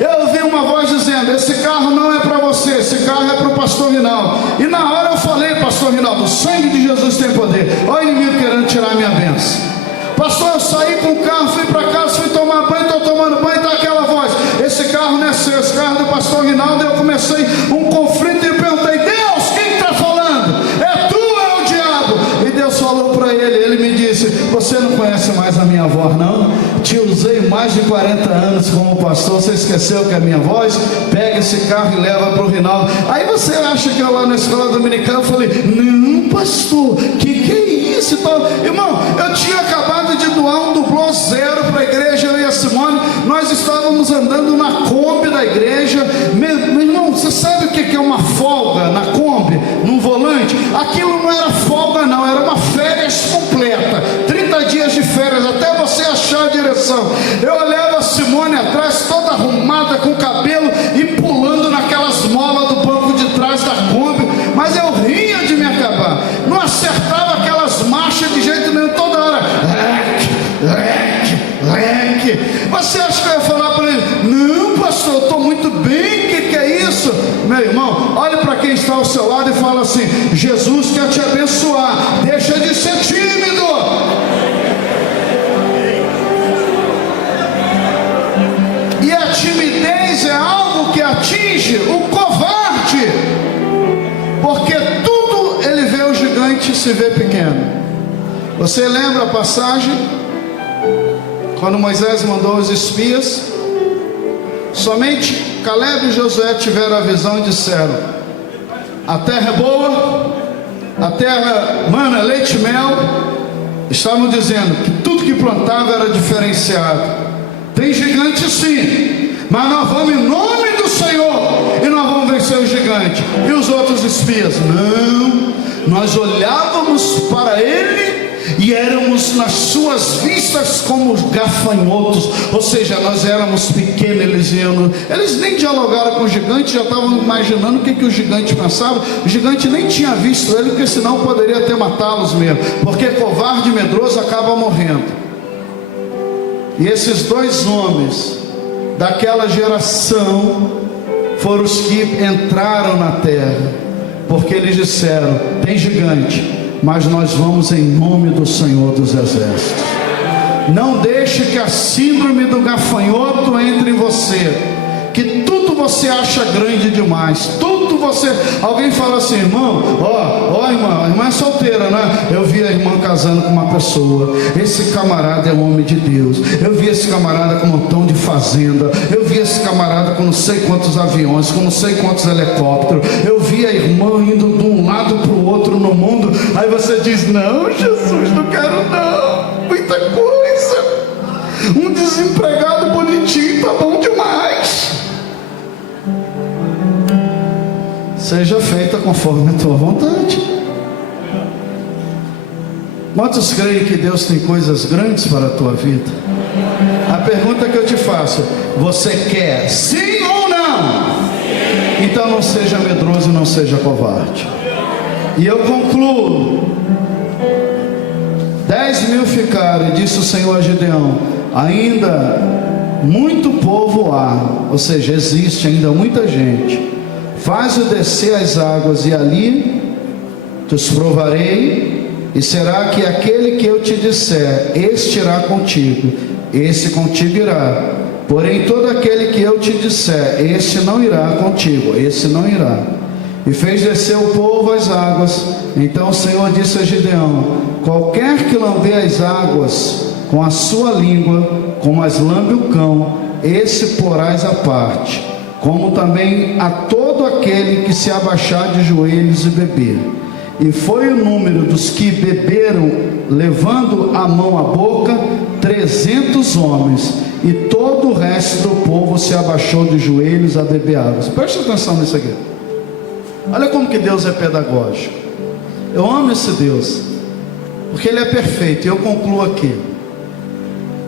eu ouvi uma voz dizendo: esse carro não é para você, esse carro é para o pastor Rinaldo. E na hora eu falei: pastor Rinaldo, o sangue de Jesus tem poder. Olha o inimigo querendo tirar a minha bênção. Pastor, eu saí com o carro, fui para casa, fui tomar banho, estou tomando banho, está aquela voz: esse carro não é seu, esse carro é do pastor Rinaldo. Eu comecei um conflito e perguntei: Deus, quem está falando? É tu ou é o diabo? E Deus falou para ele me disse: você não conhece mais a minha voz não? Te usei mais de 40 anos como pastor, você esqueceu que é a minha voz? Pega esse carro e leva para o Rinaldo. Aí você acha que eu lá na escola dominicana eu falei: não pastor, que é isso? Irmão, eu tinha acabado de doar um dublô zero para a igreja, eu e a Simone. Nós estávamos andando na Kombi da igreja. Meu irmão, você sabe o que é uma folga na Kombi, num volante? Aquilo não era folga não, era uma férias completa, 30 dias de férias, até você achar a direção. Eu olhava a Simone atrás, toda arrumada, com o cabelo, e pulando naquelas molas do banco de trás da Kombi, mas eu ria de me acabar, não acertava aquelas marchas de jeito nenhum, toda hora, leque. Você acha que eu ia falar para ele: não pastor, eu estou muito bem, o que é isso? Meu irmão, olhe para quem está ao seu lado e fala assim: Jesus quer te abençoar, deixa de ser tímido. E a timidez é algo que atinge o covarde, porque tudo ele vê o gigante e se vê pequeno. Você lembra a passagem quando Moisés mandou os espias? Somente Caleb e Josué tiveram a visão e disseram: a terra é boa, a terra mana leite e mel. Estavam dizendo que tudo que plantava era diferenciado. Tem gigante sim, mas nós vamos em nome do Senhor e nós vamos vencer o gigante. E os outros espias: não, nós olhávamos para ele e éramos nas suas vistas como gafanhotos, ou seja, nós éramos pequenos. Eles nem dialogaram com o gigante, já estavam imaginando o que o gigante pensava. O gigante nem tinha visto ele, porque senão poderia até matá-los mesmo, porque covarde e medroso acaba morrendo. E esses dois homens daquela geração foram os que entraram na terra, porque eles disseram: tem gigante, mas nós vamos em nome do Senhor dos Exércitos. Não deixe que a síndrome do gafanhoto entre em você, que tudo você acha grande demais, tudo você... Alguém fala assim: irmão, irmã, a irmã é solteira, né? Eu vi a irmã casando com uma pessoa, esse camarada é um homem de Deus. Eu vi esse camarada com um montão de fazenda, eu vi esse camarada com não sei quantos aviões, com não sei quantos helicópteros, eu vi a irmã indo de um lado para o outro no mundo. Aí você diz: não, Jesus, não quero não, muita coisa. Um desempregado bonitinho tá bom demais. Seja feita conforme a tua vontade. Quantos creem que Deus tem coisas grandes para a tua vida? A pergunta que eu te faço: você quer sim ou não? Sim. Então não seja medroso e não seja covarde. E eu concluo: 10.000 ficaram, e disse o Senhor a Gideão: ainda muito povo há, ou seja, existe ainda muita gente. Faz-o descer as águas, e ali te os provarei, e será que aquele que eu te disser, este irá contigo, esse contigo irá. Porém todo aquele que eu te disser, esse não irá contigo, esse não irá. E fez descer o povo às águas. Então o Senhor disse a Gideão: qualquer que lamber as águas com a sua língua, como as lambe o cão, esse porás à parte, como também a todo aquele que se abaixar de joelhos e beber. E foi o número dos que beberam, levando a mão à boca, 300 homens, e todo o resto do povo se abaixou de joelhos a beber água. Preste atenção nisso aqui. Olha como que Deus é pedagógico. Eu amo esse Deus, porque Ele é perfeito. E eu concluo aqui.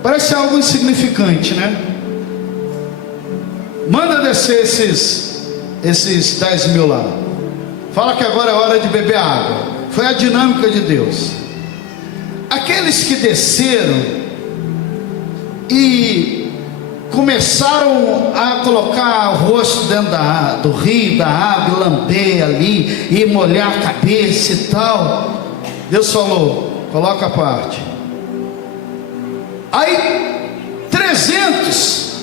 Parece algo insignificante, né? Manda descer esses 10 mil lá. Fala que agora é hora de beber água. Foi a dinâmica de Deus. Aqueles que desceram e começaram a colocar o rosto dentro do rio, da água, e lamber ali, e molhar a cabeça e tal. Deus falou: coloca a parte. Aí 300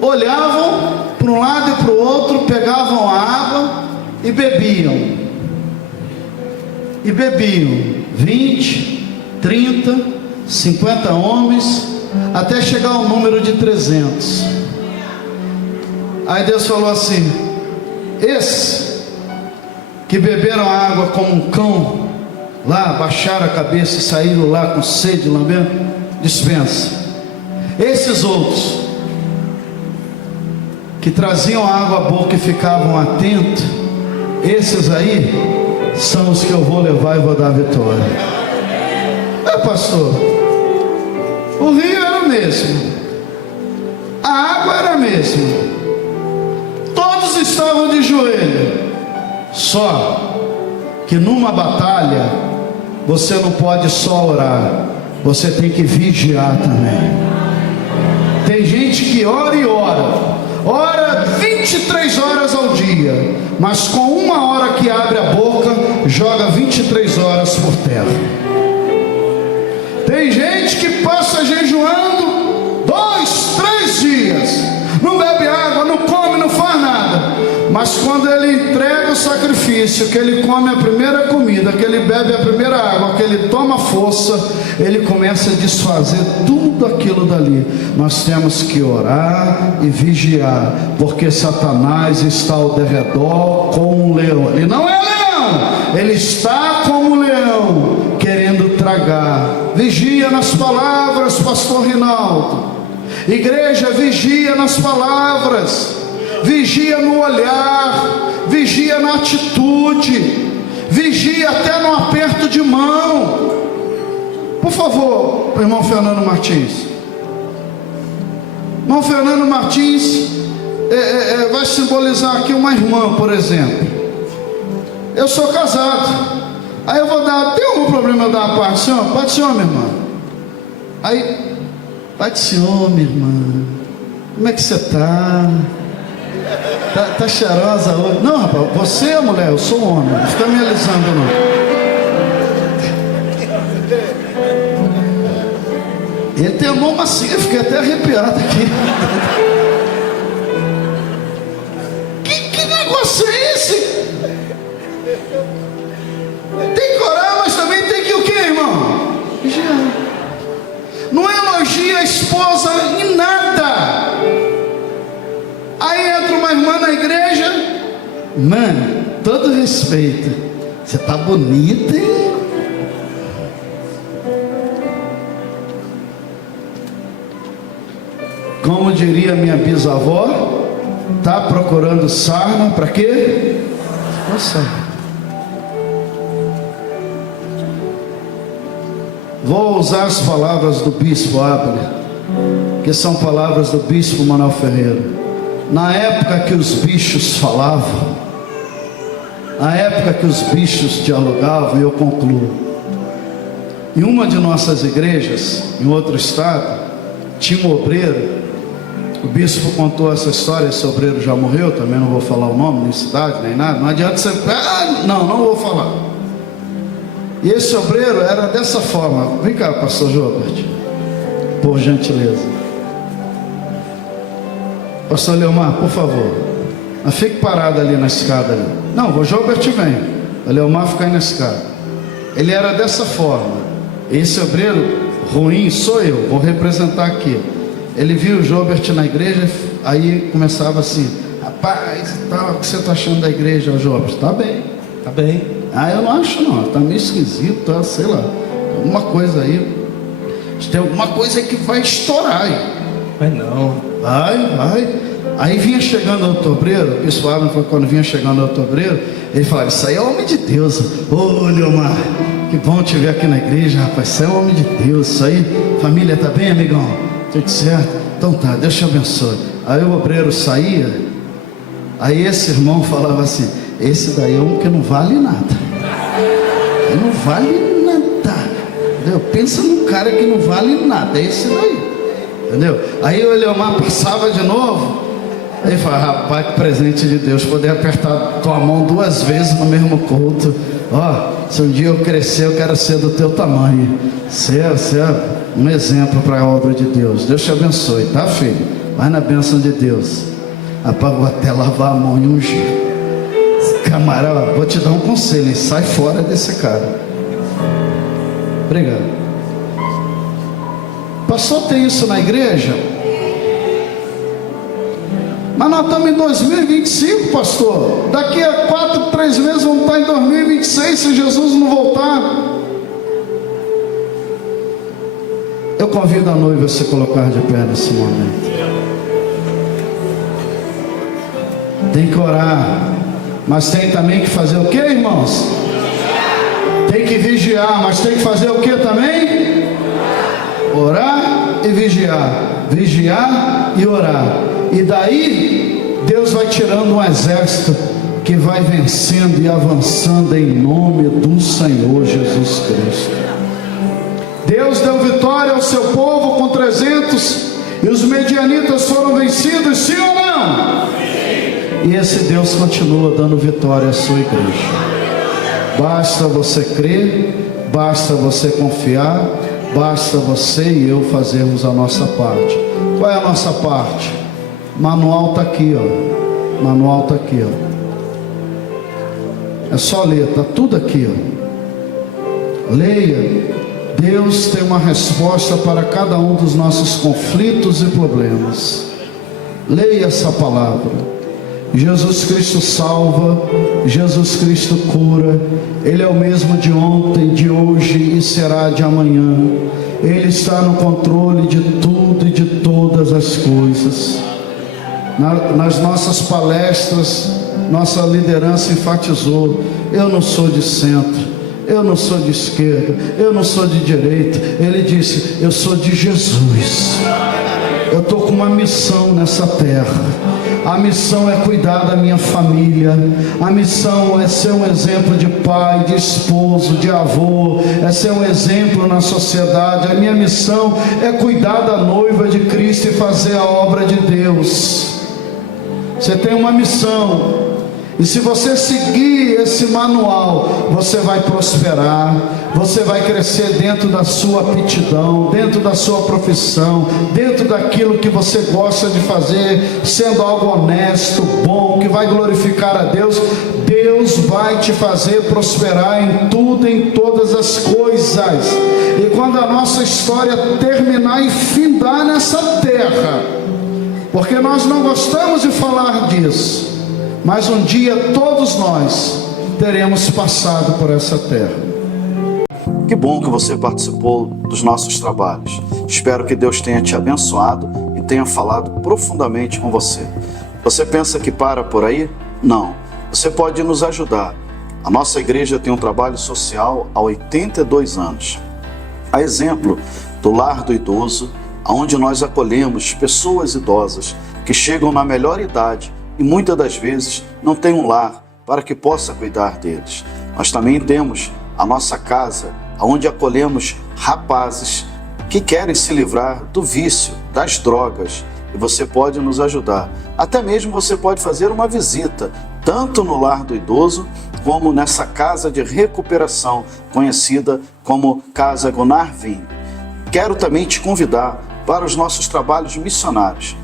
olhavam para um lado e para o outro, pegavam a água e bebiam. E bebiam 20, 30, 50 homens, até chegar ao número de 300. Aí Deus falou assim: esses que beberam água como um cão, lá baixaram a cabeça e saíram lá com sede, lambendo, dispensa. Esses outros que traziam água à boca e ficavam atentos, esses aí são os que eu vou levar e vou dar a vitória. Pastor, o rio era o mesmo, a água era a mesma, todos estavam de joelho. Só que numa batalha você não pode só orar, você tem que vigiar também. Tem gente que ora e ora 23 horas ao dia, mas com uma hora que abre a boca, joga 23 horas por terra. Tem gente que passa jejuando 2, 3 dias, não bebe água, não come, não faz nada, mas quando ele entrega o sacrifício, que ele come a primeira comida, que ele bebe a primeira água, que ele toma força, ele começa a desfazer tudo aquilo dali. Nós temos que orar e vigiar, porque Satanás está ao derredor como um leão. Ele não é leão, ele está como um leão, querendo tragar. Vigia nas palavras, pastor Rinaldo. Igreja, vigia nas palavras, vigia no olhar, vigia na atitude, vigia até no aperto de mão. Por favor, irmão Fernando Martins. Irmão Fernando Martins vai simbolizar aqui uma irmã, por exemplo. Eu sou casado. Aí eu vou dar, tem algum problema eu dar a parte do Senhor? Pai do Senhor, minha irmã. Aí, Pai do Senhor, minha irmã, como é que você está? Tá cheirosa hoje? Não, rapaz, você é mulher, eu sou homem, não fica me alisando não. Ele tem a mão macia, eu fiquei até arrepiado aqui. Que negócio é esse? Tem que orar, mas também tem que o que, irmão? Vigiar. Não elogia a esposa em nada. Aí entra uma irmã na igreja: mano, todo respeito, você tá bonita, hein? Como diria minha bisavó, tá procurando sarna para quê? Nossa. Vou usar as palavras do bispo Abner, que são palavras do bispo Manuel Ferreira. Na época que os bichos falavam, na época que os bichos dialogavam, eu concluo. Em uma de nossas igrejas, em outro estado, tinha um obreiro. O bispo contou essa história, esse obreiro já morreu, também não vou falar o nome, nem cidade, nem nada. Não adianta você... não vou falar. E esse obreiro era dessa forma. Vem cá, pastor Jobert, por gentileza. Pastor Leomar, por favor, não fique parado ali na escada ali. Não, o Jobert vem. O Leomar fica aí na escada. Ele era dessa forma. Esse obreiro ruim sou eu, vou representar aqui. Ele viu o Jobert na igreja, aí começava assim: rapaz, o que você está achando da igreja, Jobert? Está bem. Tá bem. Ah, eu não acho não, está meio esquisito, tá, sei lá, alguma coisa aí. Tem alguma coisa aí que vai estourar aí. Mas não. Vai. Aí vinha chegando outro obreiro, o pessoal quando vinha chegando outro obreiro, ele falava: isso aí é homem de Deus. Ô Leomar, que bom te ver aqui na igreja, rapaz, isso é homem de Deus. Isso aí, família tá bem, amigão? Tudo certo? Então tá, Deus te abençoe. Aí o obreiro saía, aí esse irmão falava assim: esse daí é um que não vale nada. Ele não vale nada, entendeu? Pensa num cara que não vale nada, é esse daí, entendeu? Aí o Leomar passava de novo. Aí fala: rapaz, que presente de Deus, poder apertar tua mão 2 vezes no mesmo culto. Ó, se um dia eu crescer, eu quero ser do teu tamanho. Você é um exemplo para a obra de Deus. Deus te abençoe, tá, filho? Vai na bênção de Deus. Rapaz, vou até lavar a mão e ungir. Camarada, vou te dar um conselho, hein? Sai fora desse cara. Obrigado. Pastor, tem isso na igreja? Mas nós estamos em 2025, pastor. Daqui a 4, 3 meses vamos estar em 2026, se Jesus não voltar. Eu convido a noiva a se colocar de pé nesse momento. Tem que orar, mas tem também que fazer o que, irmãos? Tem que vigiar, mas tem que fazer o que também? Orar e vigiar. Vigiar e orar. E daí Deus vai tirando um exército que vai vencendo e avançando em nome do Senhor Jesus Cristo. Deus deu vitória ao seu povo com 300 e os medianitas foram vencidos, sim ou não? Sim. E esse Deus continua dando vitória à sua igreja. Basta você crer, basta você confiar, basta você e eu fazermos a nossa parte. Qual é a nossa parte? Manual está aqui, ó. Manual está aqui, ó. É só ler, está tudo aqui, ó. Leia. Deus tem uma resposta para cada um dos nossos conflitos e problemas. Leia essa palavra. Jesus Cristo salva, Jesus Cristo cura. Ele é o mesmo de ontem, de hoje e será de amanhã. Ele está no controle de tudo e de todas as coisas. Nas nossas palestras, nossa liderança enfatizou: eu não sou de centro, eu não sou de esquerda, eu não sou de direita. Ele disse: eu sou de Jesus. Eu estou com uma missão nessa terra. A missão é cuidar da minha família. A missão é ser um exemplo de pai, de esposo, de avô. É ser um exemplo na sociedade. A minha missão é cuidar da noiva de Cristo e fazer a obra de Deus. Você tem uma missão. E se você seguir esse manual, você vai prosperar, você vai crescer dentro da sua aptidão, dentro da sua profissão, dentro daquilo que você gosta de fazer, sendo algo honesto, bom, que vai glorificar a Deus. Deus vai te fazer prosperar em tudo, em todas as coisas. E quando a nossa história terminar e findar nessa terra, porque nós não gostamos de falar disso, mas um dia todos nós teremos passado por essa terra. Que bom que você participou dos nossos trabalhos. Espero que Deus tenha te abençoado e tenha falado profundamente com você. Você pensa que para por aí? Não. Você pode nos ajudar. A nossa igreja tem um trabalho social há 82 anos. A exemplo do Lar do Idoso, onde nós acolhemos pessoas idosas que chegam na melhor idade e muitas das vezes não tem um lar para que possa cuidar deles. Nós também temos a nossa casa, onde acolhemos rapazes que querem se livrar do vício, das drogas, e você pode nos ajudar. Até mesmo você pode fazer uma visita, tanto no Lar do Idoso, como nessa casa de recuperação, conhecida como Casa Gunnar Vinho. Quero também te convidar para os nossos trabalhos missionários.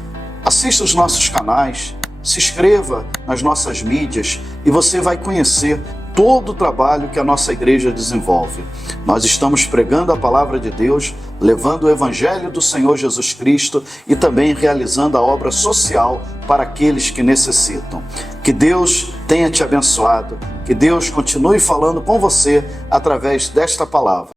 Assista os nossos canais, se inscreva nas nossas mídias e você vai conhecer todo o trabalho que a nossa igreja desenvolve. Nós estamos pregando a palavra de Deus, levando o evangelho do Senhor Jesus Cristo e também realizando a obra social para aqueles que necessitam. Que Deus tenha te abençoado, que Deus continue falando com você através desta palavra.